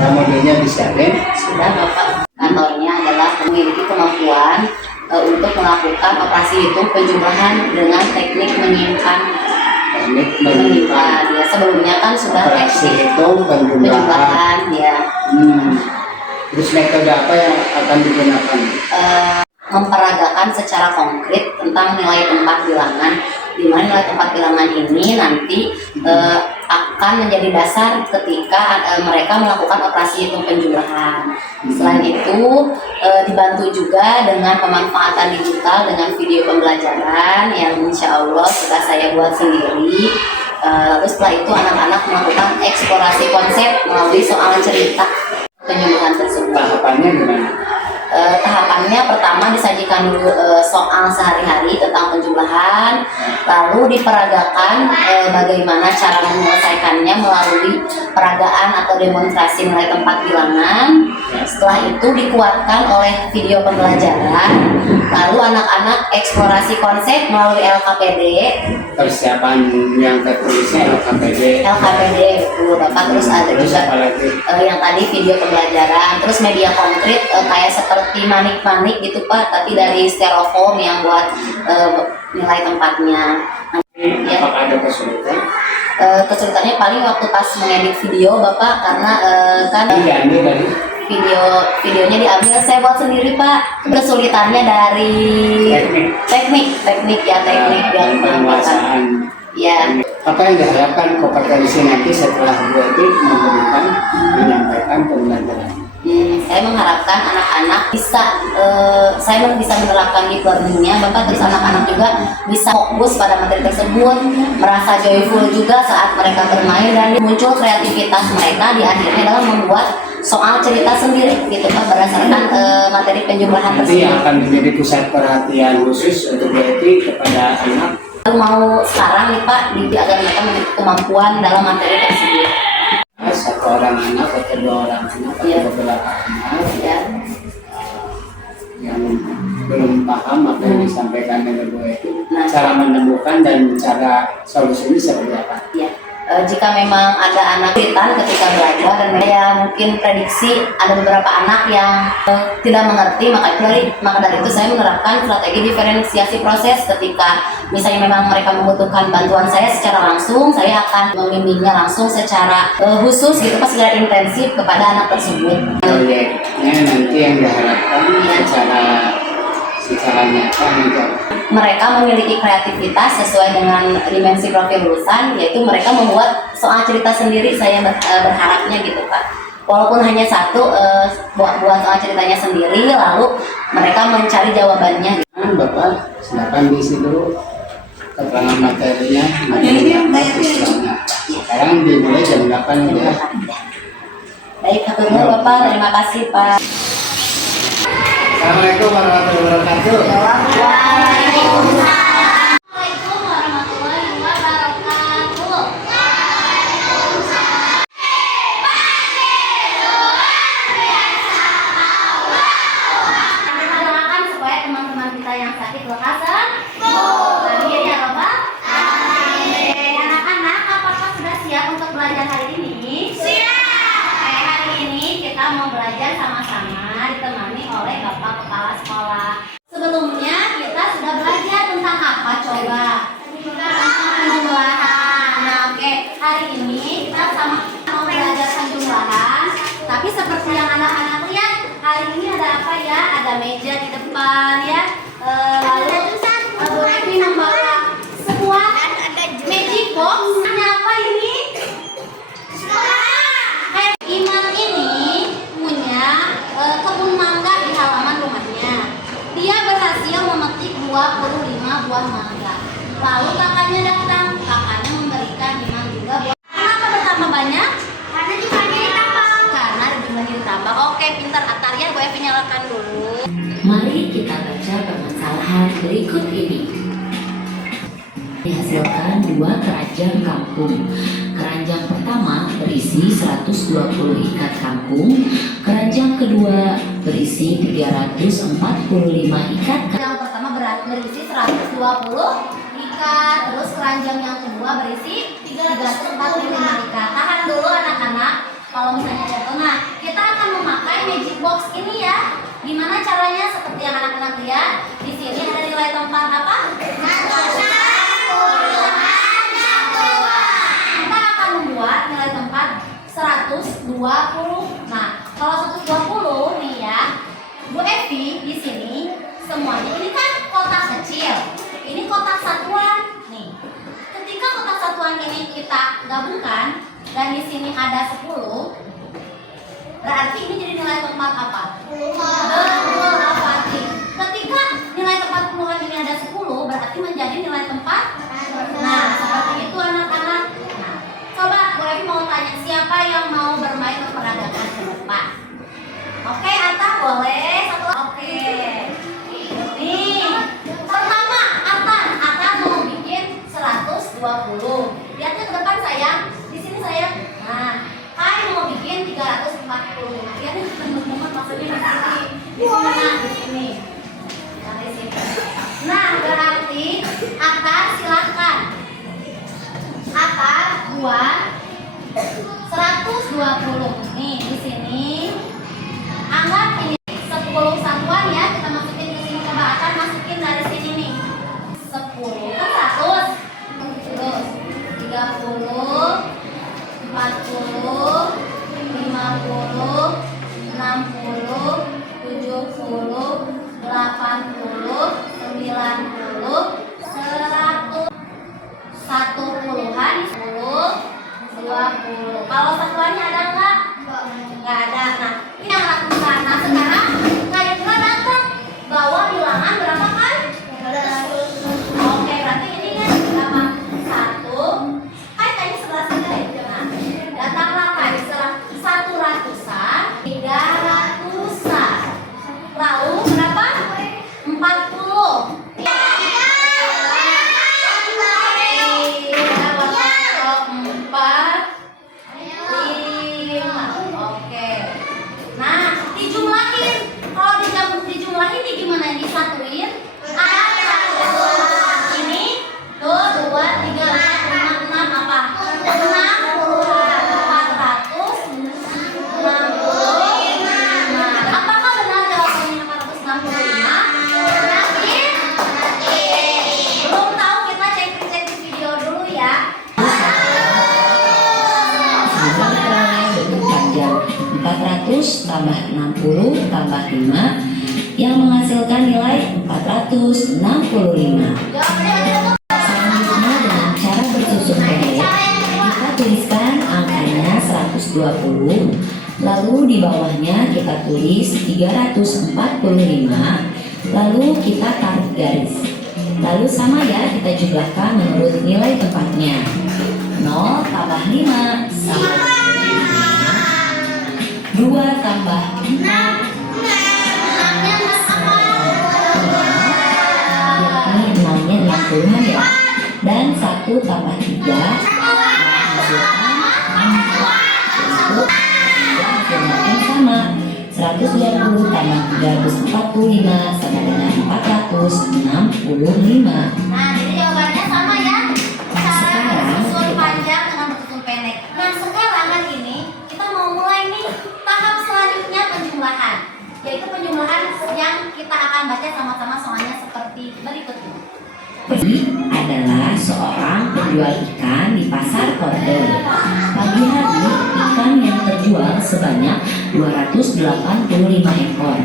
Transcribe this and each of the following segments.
Nah, modelnya bisa deh. Sudah Bapak. Kantornya adalah memiliki kemampuan untuk melakukan operasi hitung penjumlahan dengan teknik menyimpan. Ya, sebelumnya kan sudah operasi teknik hitung penjumlahan. Ya. Terus metode apa yang akan digunakan? Memperagakan secara konkret tentang nilai tempat bilangan, di mana nilai tempat bilangan ini nanti akan menjadi dasar ketika mereka melakukan operasi hitung penjumlahan. Selain itu dibantu juga dengan pemanfaatan digital dengan video pembelajaran yang insya Allah sudah saya buat sendiri. Lalu setelah itu anak-anak melakukan eksplorasi konsep melalui soal cerita penjumlahan tersebut. Tahapannya gimana? Tahapannya pertama disajikan dulu soal sehari-hari tentang penjumlahan, lalu diperagakan bagaimana cara menyelesaikannya melalui peragaan atau demonstrasi nilai tempat bilangan. Setelah itu dikuatkan oleh video pembelajaran, lalu anak-anak eksplorasi konsep melalui LKPD. Persiapan yang tertulisnya LKPD. LKPD itu Bapak, terus ada juga yang tadi video pembelajaran, terus media konkret kayak seperti manik-manik gitu Pak, tapi dari styrofoam yang buat nilai tempatnya. Ya. Apakah ada kesulitan? Kesulitannya paling waktu pas mengedit video Bapak, karena kan videonya diambil saya buat sendiri Pak. Kesulitannya dari teknik yang penguasaan. Ya. Apa yang diharapkan kompetensi nanti setelah Bu Eti menyampaikan pembelajaran? Saya mengharapkan anak-anak bisa menerapkan deep learning-nya Bapak, terus anak-anak juga bisa fokus pada materi tersebut, merasa joyful juga saat mereka bermain, dan muncul kreativitas mereka di akhirnya dalam membuat soal cerita sendiri gitu Pak, berdasarkan materi penjumlahan tersebut. Nanti yang akan menjadi pusat perhatian khusus untuk Bu Eti kepada anak. Mau sekarang nih Pak, agar mereka memiliki kemampuan dalam materi tersebut. Satu orang anak atau dua orang anak atau beberapa anak yang belum paham apa yang disampaikan oleh Bu Eti, cara menemukan dan cara solusinya seperti apa? Ya. Jika memang ada anak kesulitan ketika belajar dan saya mungkin prediksi ada beberapa anak yang tidak mengerti, maka dari itu saya menerapkan strategi diferensiasi proses. Ketika misalnya memang mereka membutuhkan bantuan saya secara langsung, saya akan membimbingnya langsung secara khusus gitu Pak, secara intensif kepada anak tersebut. Proyeknya nanti yang diharapkan secara nyata menjawab. Mereka memiliki kreativitas sesuai dengan dimensi profil lulusan, yaitu mereka membuat soal cerita sendiri. Saya berharapnya gitu Pak, walaupun hanya satu, buat soal ceritanya sendiri, lalu mereka mencari jawabannya. Bapak silakan diisi dulu keterangan materinya, apa istilahnya. Sekarang dimulai jam 8 ya. Baik, ketemu Bapak, terima kasih Pak. Assalamualaikum warahmatullahi wabarakatuh. Waalaikumsalam. Sebelumnya kita sudah belajar tentang apa coba? Tentang penjumlahan. Nah, oke. Hari ini kita mau belajar penjumlahan. Tapi seperti yang anak-anak lihat, hari ini ada apa ya? Ada meja di depan ya. Lalu Bu Evi membawa sebuah magic box. Ini apa ini? Iman ini punya kebun mangga di halaman rumahnya. Dia berhasil memetik 25 buah mangga. Lalu kakaknya datang, kakaknya memberikan Iman juga buah. Kenapa bertambah banyak? Karena jumlahnya ditambah. Karena jumlahnya ditambah. Oke, pintar Ataria, gue nyalakan dulu. Mari kita baca permasalahan berikut ini. Dihasilkan dua keranjang kangkung. Keranjang pertama berisi 120 ikat kangkung, keranjang kedua berisi 345 ikat kangkung. Yang pertama berisi 120 ikat, terus keranjang yang kedua berisi 345 345 Dika. Tahan dulu anak-anak. Kalau misalnya jatuh, nah kita akan memakai magic box ini ya. Gimana caranya? Seperti yang anak-anak lihat. Di sini ada nilai tempat apa? Kita akan membuat nilai tempat 120. Nah, kalau 120 nih ya, Bu Evi di sini semuanya ini kan kotak kecil. Ini kotak satuan nih. Ketika kotak satuan ini kita gabungkan dan di sini ada 10, berarti ini jadi nilai tempat apa? Betul, apa sih? Ketika nilai tempat puluhan ini ada 10, berarti menjadi nilai tempat. Nah, seperti itu anak-anak. Nah, coba Bu Evi mau tanya siapa yang mau bermain memperagakan ke depan? Oke, Atta boleh satu. Oke. Nih, pertama Atta mau bikin 120. Lihat ke depan sayang. Di sini sayang. Nah, Kai mau bikin 345. Lihat nih teman-teman maksudnya di sini. Di sini. Nah, di sini. Nah, berarti Atta silakan. Atta buat 120. Nih, di sini. Anggap ini 10 satuan ya, kita masukin ke sini. Coba akan masukin dari sini nih. 10 kan 100. Terus 30, 40, 50, 60, 70, 80, 90, 100. 1 puluhan 10, 20. Kalau satuannya ada enggak? Enggak ada. Nah, ini yang ratusan. Nah, sekarang Kayaknya datang bawa bilangan berapa kan? Oke, berarti ini kan berapa? 1. Kayaknya sebelah sini deh. Nah, datanglah Kai setelah 100-an, 300-an. Lalu berapa? 40. Tambah 60 tambah 5 yang menghasilkan nilai 465. Selanjutnya dengan cara bersusun pendek, kita tuliskan angkanya 120, lalu di bawahnya kita tulis 345, lalu kita tarik garis. Lalu sama ya, kita jumlahkan menurut nilai tempatnya. 0 tambah 5 sama 2 tambah 6 yakni 6-nya 60-an ya, dan 1 tambah 3 untuk hasilnya sama 120 tambah 345 sama dengan 465. Nah, jadi jawabannya sama ya. Cara bersusun panjang dengan bersusun pendek. Nah, sekarang kan ini kita mau mulai nih tahap selanjutnya penjumlahan, yaitu penjumlahan yang kita akan baca sama-sama soalnya seperti berikut ini. Ini adalah seorang penjual ikan di pasar kode. Pagi hari ikan yang terjual sebanyak 285 ekor.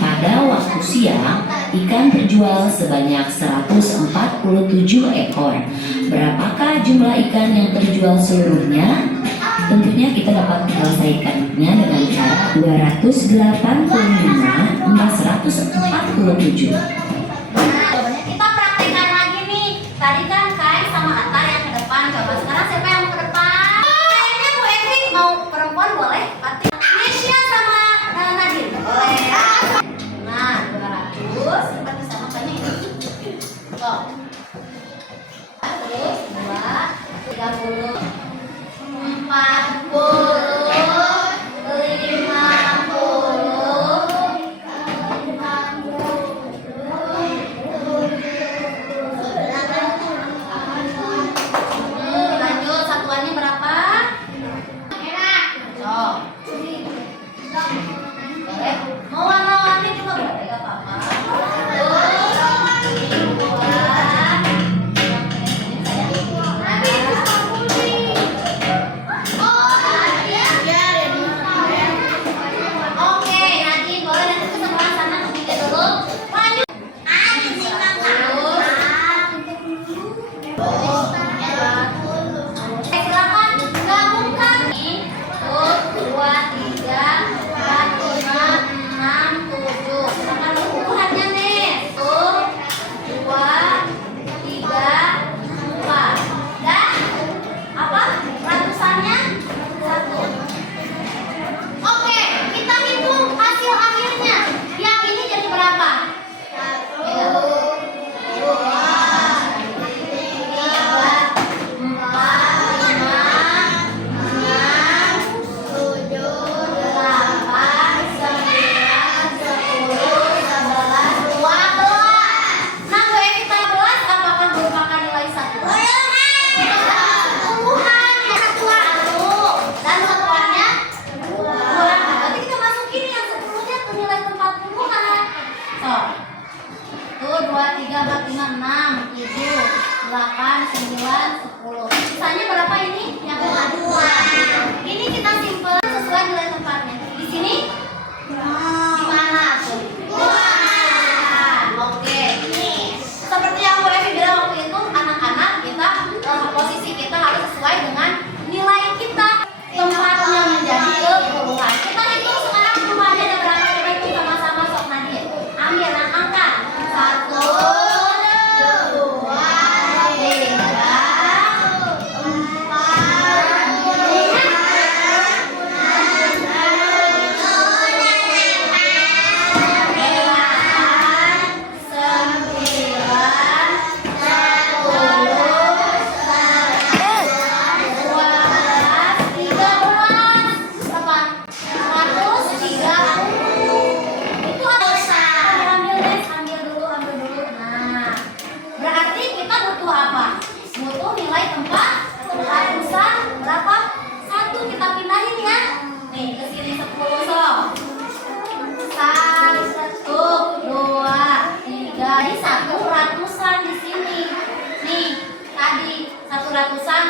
Pada waktu siang ikan terjual sebanyak 147 ekor. Berapakah jumlah ikan yang terjual seluruhnya? Tentunya kita dapat menyelesaikannya dengan cara 285 tambah 147. Jawabannya kita praktekkan lagi nih. Tadi kan Kai sama Atta yang ke depan. Coba sekarang siapa yang mau ke depan? Kayaknya Bu Evi mau perempuan boleh? Nesya sama Nadine boleh. Nah, 200 seperti sama banyak ini. Kok? Terus 2, 30, 40, 50. Lanjut 1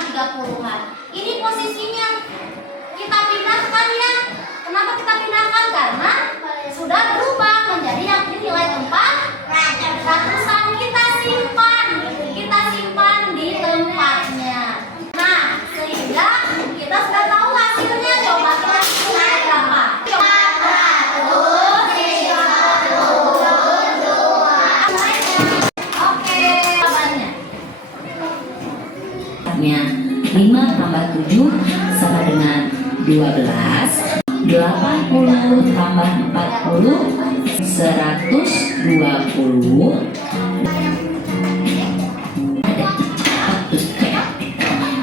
30-an. Ini posisinya kita pindahkan ya. Kenapa kita pindahkan? Karena sudah berubah menjadi yang ini nilai tempat ratusan. Kita simpan di tempatnya. Nah, sehingga kita sudah tahu hasilnya. Coba kita hitung berapa. Oke, jawabannya. 5 tambah 7 sama dengan 12. 80 tambah 40 120.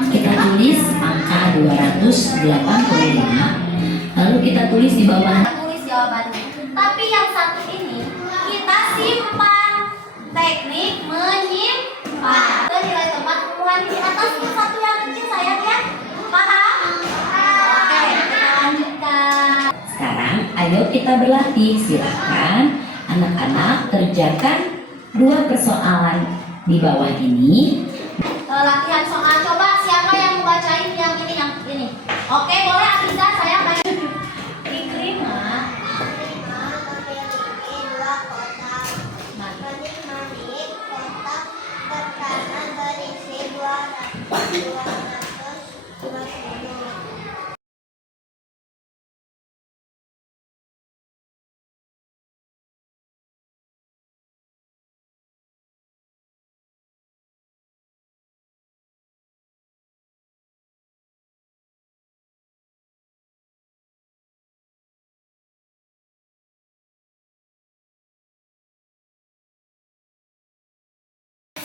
Kita tulis angka 285, lalu kita tulis di bawah. Tulis jawabannya. Tapi yang satu ini kita simpan. Teknik menyimpan. Itu nilai tempat pembuahan di atas itu satu yang kecil sayang ya. Paham? Oke, kita lanjutkan. Sekarang ayo kita berlatih. Silakan anak-anak kerjakan 2 persoalan di bawah ini. Latihan soal, coba siapa yang mau bacain yang ini. Oke, boleh Aziza, saya baca. Ikrimah berkanan berisi 250.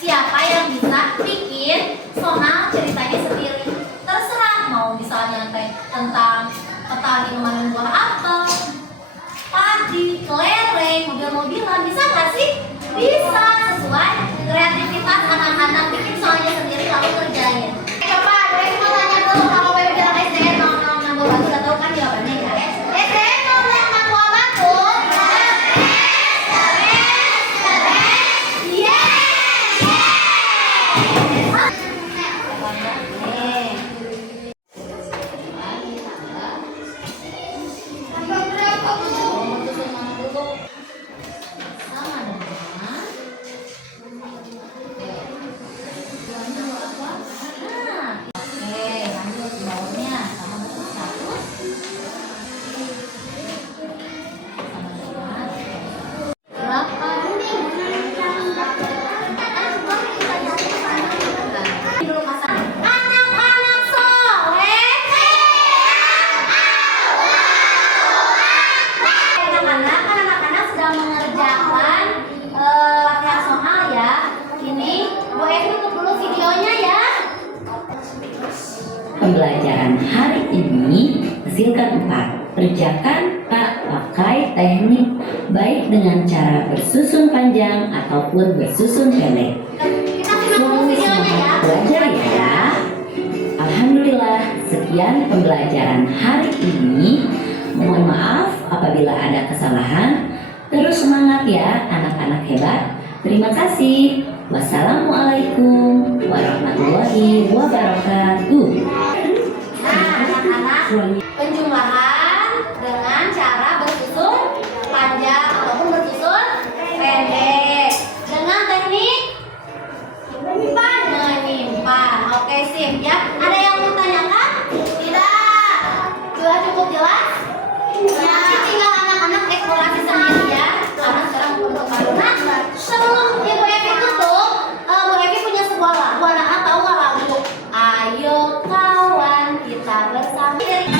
Siapa yang bisa bikin soal ceritanya sendiri? Terserah, mau misalnya tentang petani memanen buah apel, padi, kelereng, mobil-mobilan, bisa nggak sih? Bisa, sesuai kreativitas anak-anak bikin soalnya sendiri lalu kerjain. Coba, Dewi mau tanya dulu, kalau Dewi bilang SDN 006 Batu, udah tahu kan jawabannya ya? SDN 006 Batu. Pembelajaran hari ini hasilkan 4. Kerjakan pakai teknik baik dengan cara bersusun panjang ataupun bersusun pendek. Selamat belajar ya. Alhamdulillah, sekian pembelajaran hari ini. Mohon maaf apabila ada kesalahan. Terus semangat ya anak-anak hebat. Terima kasih. Wassalamualaikum warahmatullahi wabarakatuh. Nah, anak-anak, penjumlahan dengan cara bersusun panjang ataupun bersusun pendek dengan teknik menyimpan. Oke, sip ya. Ada yang mau tanyakan? Tidak. Sudah cukup jelas? Nanti tinggal anak-anak eksplorasi sendiri ya. Karena sekarang untuk karena sebelum Ibu Evi tutup, Bu Evi punya sebuah lagu. Anak-anak tahu nggak lagu? Ayo kawan kita bersama.